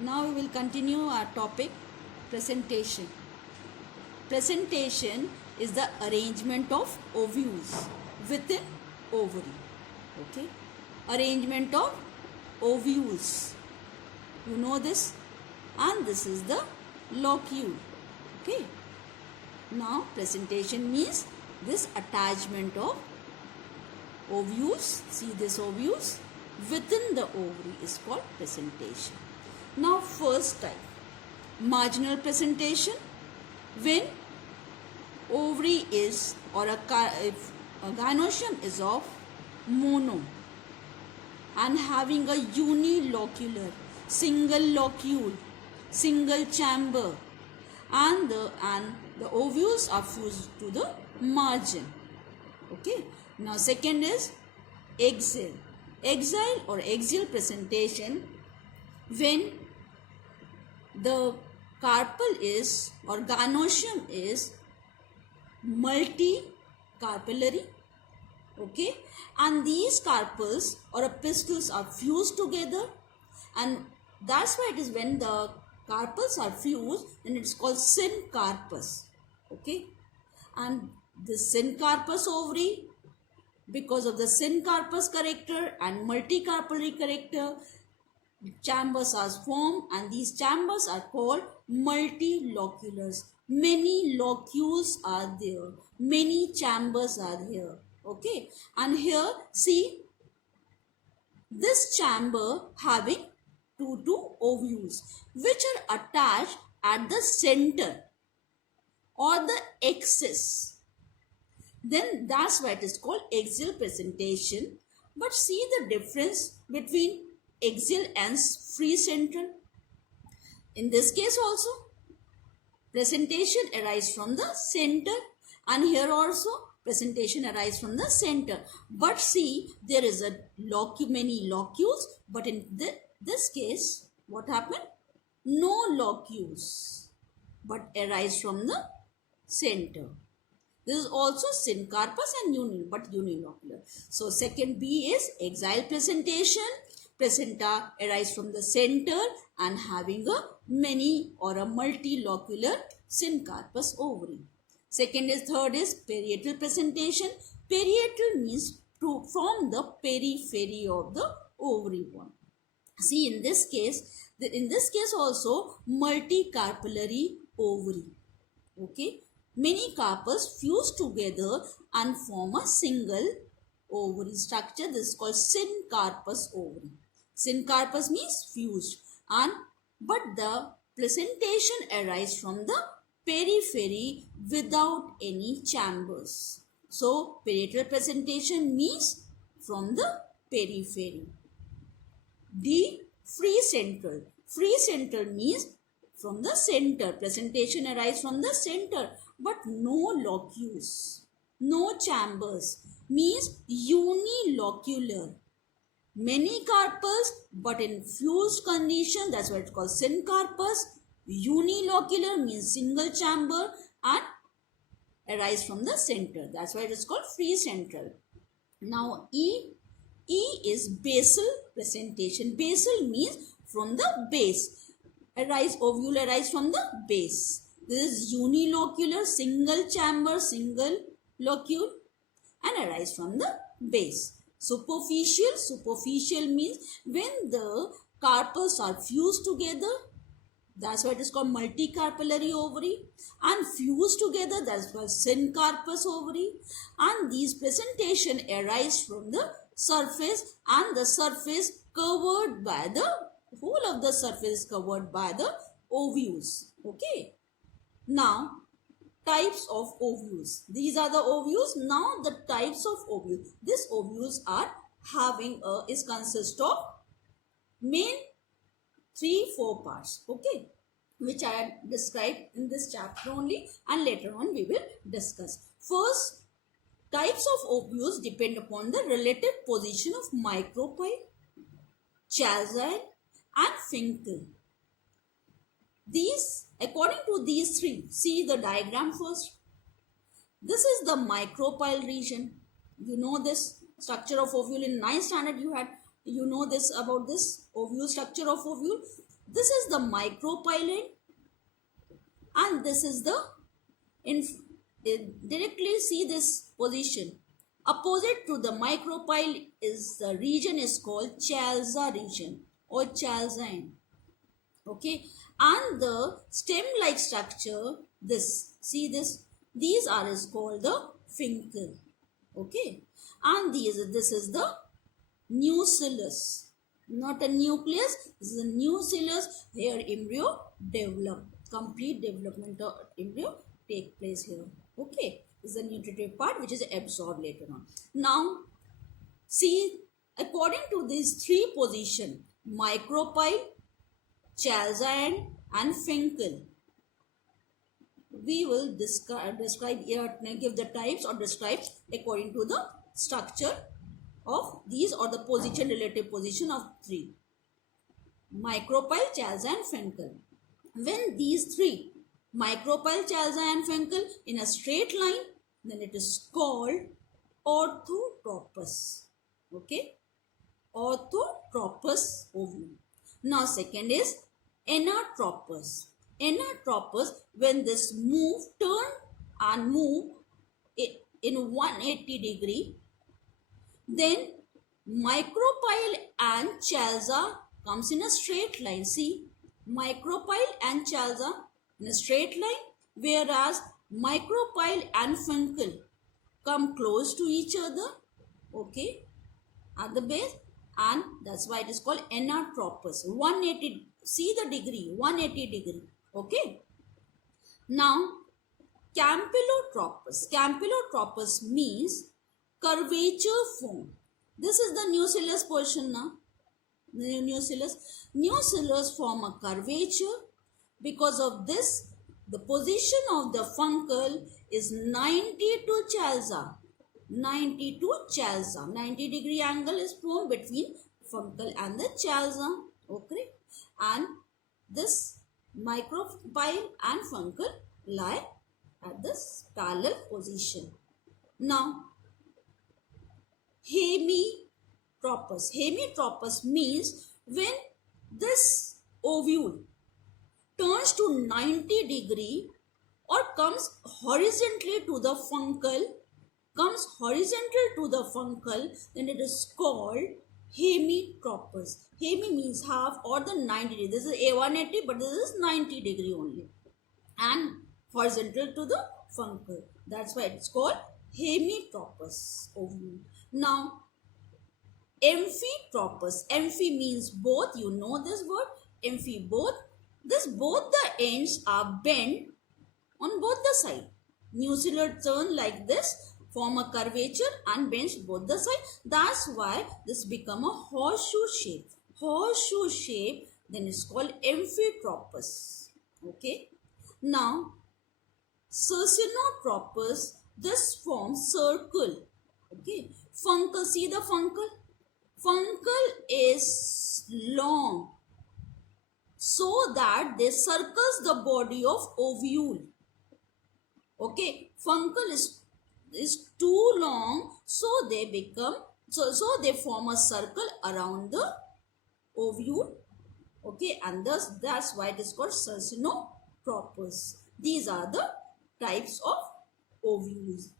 Now we will continue our topic, placentation. Placentation is the arrangement of ovules within ovary. Okay, arrangement of ovules. You know this, and this is the locule. Okay. Now placentation means this attachment of ovules. See this ovules within the ovary is called placentation. Now first type, marginal placentation, when ovary is or if a gynoecium is of mono and having a unilocular, single locule, single chamber, and the ovules are fused to the margin. Okay. Now second is axial. Axial or axial placentation, when the carpel is or gynoecium is multi-carpellary. Okay, and these carpels or pistils are fused together, and that's why it is when the carpels are fused, then it's called syncarpus. Okay, and the syncarpus ovary, because of the syncarpus character and multicarpellary character, chambers are formed, and these chambers are called multiloculars. Many locules are there, many chambers are here. Okay, and here see this chamber having two ovules which are attached at the center or the axis. Then that's why it is called axial placentation. But see the difference between axial and free central. In this case also, placentation arises from the center, and here also placentation arises from the center. But see, there is a many locules, but in this case, what happened? No locules, but arise from the center. This is also syncarpus and unilocular. So second B is axial placentation. Placenta arise from the center and having a many or a multilocular syncarpus ovary. Third is parietal placentation. Parietal means from the periphery of the ovary one. See in this case also multicarpellary ovary. Okay. Many carpels fuse together and form a single ovary structure. This is called syncarpus ovary. Syncarpus means fused, but the placentation arises from the periphery without any chambers. So parietal placentation means from the periphery. D, free central. Free central means from the center. Placentation arises from the center, but no locules, no chambers, means unilocular. Many carpels, but in fused condition, that's why it's called syncarpus. Unilocular means single chamber and arise from the center. That's why it is called free central. Now E is basal placentation. Basal means from the base. Ovule arise from the base. This is unilocular, single chamber, single locule, and arise from the base. Superficial means when the carpels are fused together, that's why it is called multicarpellary ovary, and fused together, that's called syncarpus ovary, and these placentation arise from the surface, and the surface covered by the whole of the surface covered by the ovules. Okay. Now types of ovules. These are the ovules. Now the types of ovules. These ovules are having is consist of main 3-4 parts. Okay, which I had described in this chapter only, and later on we will discuss. First, types of ovules depend upon the relative position of micropyle, chasile, and fincle. These, according to these three, see the diagram first. This is the micropyle region. You know this structure of ovule in 9th standard. You know this about this ovule, structure of ovule. This is the micropyle and this is the directly see this position. Opposite to the micropyle is the region is called Chalza region or Chalza end. Okay, and the stem like structure, this, see this, these are is called the finkel. Okay, and this is the nucellus, not a nucleus, this is a nucellus where embryo develop, complete development of embryo take place here. Okay, this is the nutritive part which is absorbed later on. Now see, according to these three position, micropyle, Chalza end and finkel, we will describe here, give the types or describe according to the structure of these or the position, relative position of three: micropyle, Chalza and finkel. When these three, micropyle, Chalza and finkel, in a straight line, then it is called orthotropous. Okay, orthotropous ovule. Now second is anatropous. Anatropous, when this turn and move in 180 degree, then micropyle and Chalza comes in a straight line. See, micropyle and Chalza in a straight line, whereas micropyle and finkel come close to each other, okay, at the base, and that's why it is called anatropous. 180, see the degree, 180 degree, okay. Now campylotropous. Campylotropous means curvature form. This is the nucellus portion now. The nucellus form a curvature. Because of this, the position of the funkel is 90 to Chalza. 90 to Chalza. 90 degree angle is formed between funkel and the Chalza. Okay. And this micropyle and funkel lie at this parallel position. Now, hemitropous. Hemitropous means when this ovule turns to 90 degree or comes horizontally to the funkel, then it is called hemitropous. Hemi means half or the 90 degree. This is a 180, but this is 90 degree only and horizontal to the funkel. That's why it's called hemitropous ovule. Now amphitropous. Amphi means both. You know this word. Amphi, both. Both the ends are bent on both the side. Nucellus turn like this, form a curvature and bends both the side. That's why this become a horseshoe shape. Horseshoe shape, then it's called amphitropous. Okay. Now cercinotropous, this forms circle. Okay. Funkel, see the funkel? Funkel is long so that they circles the body of ovule. Okay, funkel is too long, so they become so they form a circle around the ovule. Okay, and thus that's why it is called cercinotropous. These are the types of ovules.